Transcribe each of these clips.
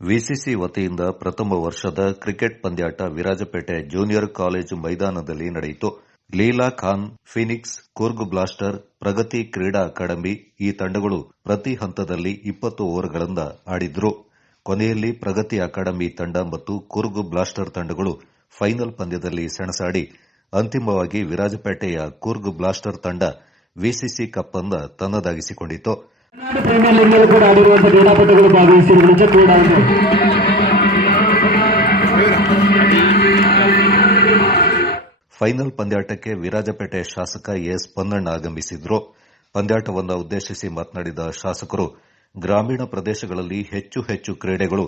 VCC ವತಿಯಿಂದ ಪ್ರಥಮ ವರ್ಷದ ಕ್ರಿಕೆಟ್ ಪಂದ್ಯಾಟ ವಿರಾಜಪೇಟೆ ಜೂನಿಯರ್ ಕಾಲೇಜು ಮೈದಾನದಲ್ಲಿ ನಡೆಯಿತು. ಲೀಲಾ ಖಾನ್ ಫೀನಿಕ್ಸ್, ಕೂರ್ಗ್ ಬ್ಲಾಸ್ಟರ್, ಪ್ರಗತಿ ಕ್ರೀಡಾ ಅಕಾಡೆಮಿ ಈ ತಂಡಗಳು ಪ್ರತಿ ಹಂತದಲ್ಲಿ 20 ಓವರ್ಗಳಿಂದ ಆಡಿದ್ರು. ಕೊನೆಯಲ್ಲಿ ಪ್ರಗತಿ ಅಕಾಡೆಮಿ ತಂಡ ಮತ್ತು ಕೂರ್ಗ್ ಬ್ಲಾಸ್ಟರ್ ತಂಡಗಳು ಫೈನಲ್ ಪಂದ್ಯದಲ್ಲಿ ಸೆಣಸಾಡಿ ಅಂತಿಮವಾಗಿ ವಿರಾಜಪೇಟೆಯ ಕೂರ್ಗ್ ಬ್ಲಾಸ್ಟರ್ ತಂಡ ವಿಸಿಸಿ ಕಪ್ ಅನ್ನು ತನ್ನದಾಗಿಸಿಕೊಂಡಿತು. ಪ್ರೀಮಿಯರ್ ಲೀಗ್ನಲ್ಲಿ ಕೂಡ ಆಡಿರುವಂತಹ ಕ್ರೀಡಾಪಟುಗಳು ಭಾಗವಹಿಸಿರುವ ನಿಜ ಕೂಡ ಫೈನಲ್ ಪಂದ್ಯಾಟಕ್ಕೆ ವಿರಾಜಪೇಟೆ ಶಾಸಕ ಎಸ್ ಪೊನ್ನಣ್ಣ ಆಗಮಿಸಿದ್ರು. ಪಂದ್ಯಾಟವನ್ನು ಉದ್ದೇಶಿಸಿ ಮಾತನಾಡಿದ ಶಾಸಕರು, ಗ್ರಾಮೀಣ ಪ್ರದೇಶಗಳಲ್ಲಿ ಹೆಚ್ಚು ಹೆಚ್ಚು ಕ್ರೀಡೆಗಳು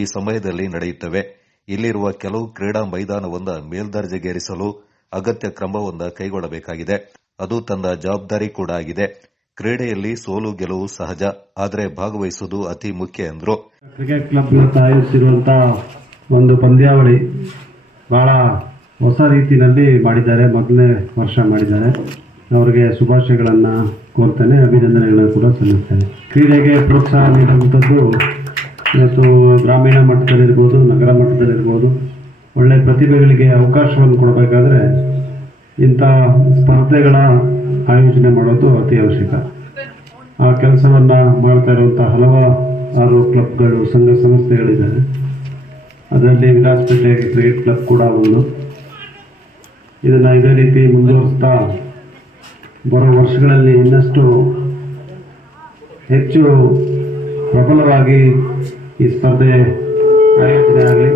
ಈ ಸಮಯದಲ್ಲಿ ನಡೆಯುತ್ತವೆ. ಇಲ್ಲಿರುವ ಕೆಲವು ಕ್ರೀಡಾ ಮೈದಾನವನ್ನು ಮೇಲ್ದರ್ಜೆಗೇರಿಸಲು ಅಗತ್ಯ ಕ್ರಮವನ್ನು ಕೈಗೊಳ್ಳಬೇಕಾಗಿದೆ. ಅದು ತನ್ನ ಜವಾಬ್ದಾರಿ ಕೂಡ ಆಗಿದೆ. ಕ್ರೀಡೆಯಲ್ಲಿ ಸೋಲು ಗೆಲುವು ಸಹಜ, ಆದರೆ ಭಾಗವಹಿಸುವುದು ಅತಿ ಮುಖ್ಯ ಎಂದರು. ಕ್ರಿಕೆಟ್ ಕ್ಲಬ್ ಆಯೋಜಿಸಿರುವಂತಹ ಒಂದು ಪಂದ್ಯಾವಳಿ ಬಹಳ ಹೊಸ ರೀತಿಯಲ್ಲಿ ಮಾಡಿದ್ದಾರೆ. ಮೊದಲನೇ ವರ್ಷ ಮಾಡಿದ್ದಾರೆ. ಅವರಿಗೆ ಶುಭಾಶಯಗಳನ್ನು ಕೋರ್ತೇನೆ, ಅಭಿನಂದನೆಗಳನ್ನು ಕೂಡ ಸಲ್ಲಿಸ್ತೇನೆ. ಕ್ರೀಡೆಗೆ ಪ್ರೋತ್ಸಾಹ ನೀಡುವಂಥದ್ದು ಇವತ್ತು ಗ್ರಾಮೀಣ ಮಟ್ಟದಲ್ಲಿರ್ಬೋದು, ನಗರ ಮಟ್ಟದಲ್ಲಿರ್ಬೋದು, ಒಳ್ಳೆಯ ಪ್ರತಿಭೆಗಳಿಗೆ ಅವಕಾಶವನ್ನು ಕೊಡಬೇಕಾದ್ರೆ ಇಂಥ ಸ್ಪರ್ಧೆಗಳ ಆಯೋಜನೆ ಮಾಡೋದು ಅತಿ ಅವಶ್ಯಕ. ಆ ಕೆಲಸವನ್ನು ಮಾಡ್ತಾ ಇರುವಂಥ ಹಲವಾರು ಕ್ಲಬ್ಗಳು, ಸಂಘ ಸಂಸ್ಥೆಗಳಿದ್ದಾರೆ. ಅದರಲ್ಲಿ ವಿರಾಜಪೇಟೆ ಕ್ರಿಕೆಟ್ ಕ್ಲಬ್ ಕೂಡ ಒಂದು. ಇದನ್ನು ಇದೇ ರೀತಿ ಮುಂದುವರಿಸ್ತಾ ಬರೋ ವರ್ಷಗಳಲ್ಲಿ ಇನ್ನಷ್ಟು ಹೆಚ್ಚು ಪ್ರಬಲವಾಗಿ ಈ ಸ್ಪರ್ಧೆ ಆಯೋಜನೆ ಆಗಲಿ,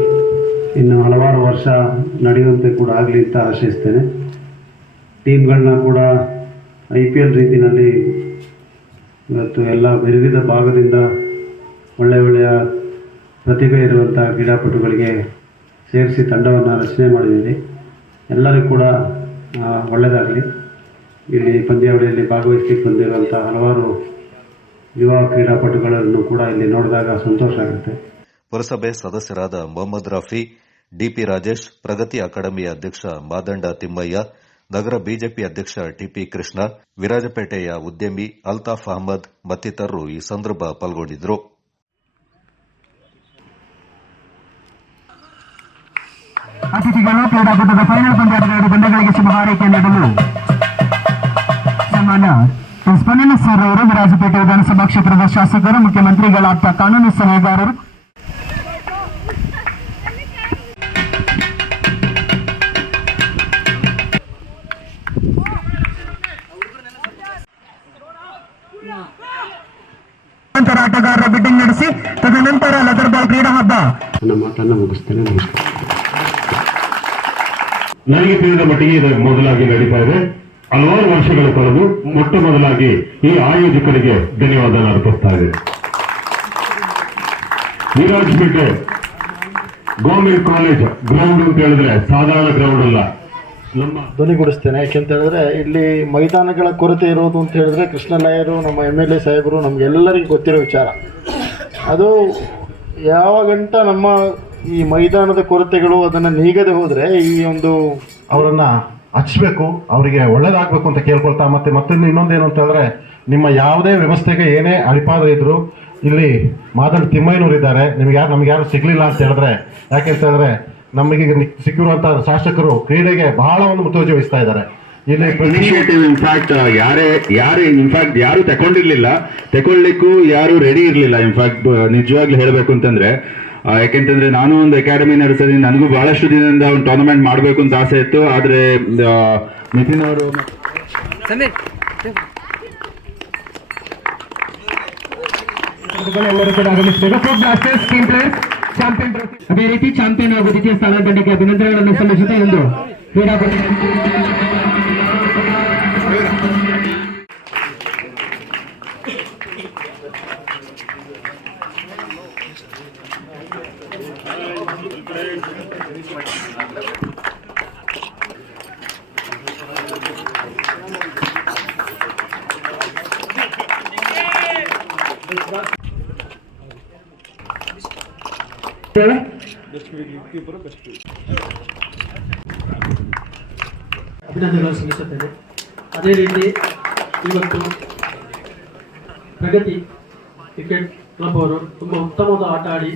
ಇನ್ನು ಹಲವಾರು ವರ್ಷ ನಡೆಯುವಂತೆ ಕೂಡ ಆಗಲಿ ಅಂತ ಆಶಿಸ್ತೇನೆ. ಟೀಮ್ಗಳನ್ನ ಕೂಡ IPL ರೀತಿಯಲ್ಲಿ ಇವತ್ತು ಎಲ್ಲ ವಿವಿಧ ಭಾಗದಿಂದ ಒಳ್ಳೆಯ ಪ್ರತಿಭೆ ಇರುವಂಥ ಕ್ರೀಡಾಪಟುಗಳಿಗೆ ಸೇರಿಸಿ ತಂಡವನ್ನು ರಚನೆ ಮಾಡಿದ್ದೀವಿ. ಎಲ್ಲರಿಗೂ ಕೂಡ ಒಳ್ಳೆಯದಾಗಲಿ. ಇಲ್ಲಿ ಪಂದ್ಯಾವಳಿಯಲ್ಲಿ ಭಾಗವಹಿಸಲಿಕ್ಕೆ ಬಂದಿರುವಂಥ ಹಲವಾರು ಯುವ ಕ್ರೀಡಾಪಟುಗಳನ್ನು ಕೂಡ ಇಲ್ಲಿ ನೋಡಿದಾಗ ಸಂತೋಷ ಆಗುತ್ತೆ. ಪುರಸಭೆ ಸದಸ್ಯರಾದ ಮೊಹಮ್ಮದ್ ರಫಿ, DP ರಾಜೇಶ್, ಪ್ರಗತಿ ಅಕಾಡೆಮಿಯ ಅಧ್ಯಕ್ಷ ಮಾದಂಡ ತಿಮ್ಮಯ್ಯ, ನಗರ ಬಿಜೆಪಿ ಅಧ್ಯಕ್ಷ TP ಕೃಷ್ಣ, ವಿರಾಜಪೇಟೆಯ ಉದ್ಯಮಿ ಅಲ್ತಾಫ್ ಅಹಮದ್ ಮತ್ತಿತರರು ಈ ಸಂದರ್ಭ ಪಾಲ್ಗೊಂಡಿದ್ದರು. ಅತಿಥಿಗಳು ಕ್ರೀಡಾಕೂಟದ ಫೈನಲ್ ಪಂದ್ಯಾಟದ 2 ತಂಡಗಳಿಗೆ ಶುಭ ಹಾರೈಕೆ ನೀಡಲು ಸನ್ಮಾನ್ಯ ಎಸ್ ಪೊನ್ನಣ್ಣ ಸರ್ ಅವರು, ವಿರಾಜಪೇಟೆ ವಿಧಾನಸಭಾ ಕ್ಷೇತ್ರದ ಶಾಸಕರು, ಮುಖ್ಯಮಂತ್ರಿಗಳಾದ ಕಾನೂನು ಸಲಹೆಗಾರರು, ನಂತರ ಆಟಗಾರರ ಬಿಡ್ಡಿಂಗ್ ನಡೆಸಿ ತದನಂತರ ಲೆದರ್ ಬಾಲ್ ಕ್ರೀಡಾ ಹಬ್ಬ. ನನ್ನ ಮಾತನ್ನು ಮುಗಿಸ್ತೇನೆ. ನನಗೆ ತಿಳಿದ ಮಟ್ಟಿಗೆ ಇದು ಮೊದಲಾಗಿ ನಡೀತಾ ಇದೆ. ಹಲವಾರು ವರ್ಷಗಳ ಕಳೆದು ಮೊಟ್ಟ ಮೊದಲಾಗಿ ಈ ಆಯೋಜಕರಿಗೆ ಧನ್ಯವಾದ ಅರ್ಪಿಸ್ತಾ ಇದೆ. ವಿರಾಜಪೇಟೆ ಗೌರ್ಮೆಂಟ್ ಕಾಲೇಜ್ ಗ್ರೌಂಡ್ ಅಂತ ಹೇಳಿದ್ರೆ ಸಾಧಾರಣ ಗ್ರೌಂಡ್ ಅಲ್ಲ. ನಮ್ಮ ಧ್ವನಿಗೂಡಿಸ್ತೇನೆ. ಯಾಕೆಂತ ಹೇಳಿದ್ರೆ ಇಲ್ಲಿ ಮೈದಾನಗಳ ಕೊರತೆ ಇರೋದು ಅಂತ ಹೇಳಿದ್ರೆ ಕೃಷ್ಣರಾಯರು, ನಮ್ಮ MLA ಸಾಹೇಬರು, ನಮಗೆಲ್ಲರಿಗೂ ಗೊತ್ತಿರೋ ವಿಚಾರ. ಅದು ಯಾವಾಗಂಟ ನಮ್ಮ ಈ ಮೈದಾನದ ಕೊರತೆಗಳು ಅದನ್ನು ನೀಗದೆ ಹೋದರೆ ಈ ಒಂದು ಅವರನ್ನು ಹಚ್ಚಬೇಕು, ಅವರಿಗೆ ಒಳ್ಳೇದಾಗಬೇಕು ಅಂತ ಕೇಳ್ಕೊಳ್ತಾ, ಮತ್ತೊಂದು ಇನ್ನೊಂದೇನು ಅಂತ ಹೇಳಿದ್ರೆ, ನಿಮ್ಮ ಯಾವುದೇ ವ್ಯವಸ್ಥೆಗೆ ಏನೇ ಅಡಿಪಾದ ಇದ್ರು ಇಲ್ಲಿ ಮಾದಣ್ಣ ತಿಮ್ಮಯ್ಯನವರಿದ್ದಾರೆ. ನಮ್ಗೆ ಯಾರು ಸಿಗಲಿಲ್ಲ ಅಂತ ಹೇಳಿದ್ರೆ, ಯಾಕೆಂತ ಹೇಳಿದ್ರೆ ನಮಗೆ ಸಿಕ್ಕಿರುವಂಥ ಶಾಸಕರು ಕ್ರೀಡೆಗೆ ಬಹಳ ಒಂದು ಮುತುವರ್ಜಿ ವಹಿಸ್ತಾ ಇದ್ದಾರೆ. ಇಲ್ಲಿ ಇನಿಷಿಯೇಟಿವ್ ಇನ್ಫ್ಯಾಕ್ಟ್ ಯಾರು ತಗೊಳ್ಳಿಕ್ಕೂ ಯಾರು ರೆಡಿ ಇರಲಿಲ್ಲ. ಇನ್ಫ್ಯಾಕ್ಟ್ ನಿಜವಾಗ್ಲೂ ಹೇಳಬೇಕು ಅಂತಂದ್ರೆ, ಯಾಕೆಂತಂದ್ರೆ ನಾನು ಒಂದು ಅಕಾಡೆಮಿ ನಡೆಸೋದ್ರಿಂದ ನನಗೂ ಬಹಳಷ್ಟು ದಿನದಿಂದ ಒಂದು ಟೂರ್ನಮೆಂಟ್ ಮಾಡಬೇಕು ಅಂತ ಆಸೆ ಇತ್ತು. ಆದ್ರೆ ನಿತಿನ್ ಅವರು ಎಲ್ಲರೂ ಕೂಡ ಆಗಮಿಸಬೇಕು. ಅದೇ ರೀತಿ ಚಾಂಪಿಯನ್ ಹಾಗೂ ದ್ವಿತೀಯ ಸ್ಥಾನ ತಂಡಕ್ಕೆ ಅಭಿನಂದನೆಗಳನ್ನು ಸಲ್ಲಿಸುತ್ತಾ ಎಂದು ಕ್ರೀಡಾಪಟು ಅಭಿನಂದನೆಗಳನ್ನು ಸಲ್ಲಿಸುತ್ತೇನೆ. ಅದೇ ರೀತಿ ಇವತ್ತು ಪ್ರಗತಿ ಕ್ರಿಕೆಟ್ ಕ್ಲಬ್ ಅವರು ತುಂಬ ಉತ್ತಮವಾದ ಆಟ ಆಡಿ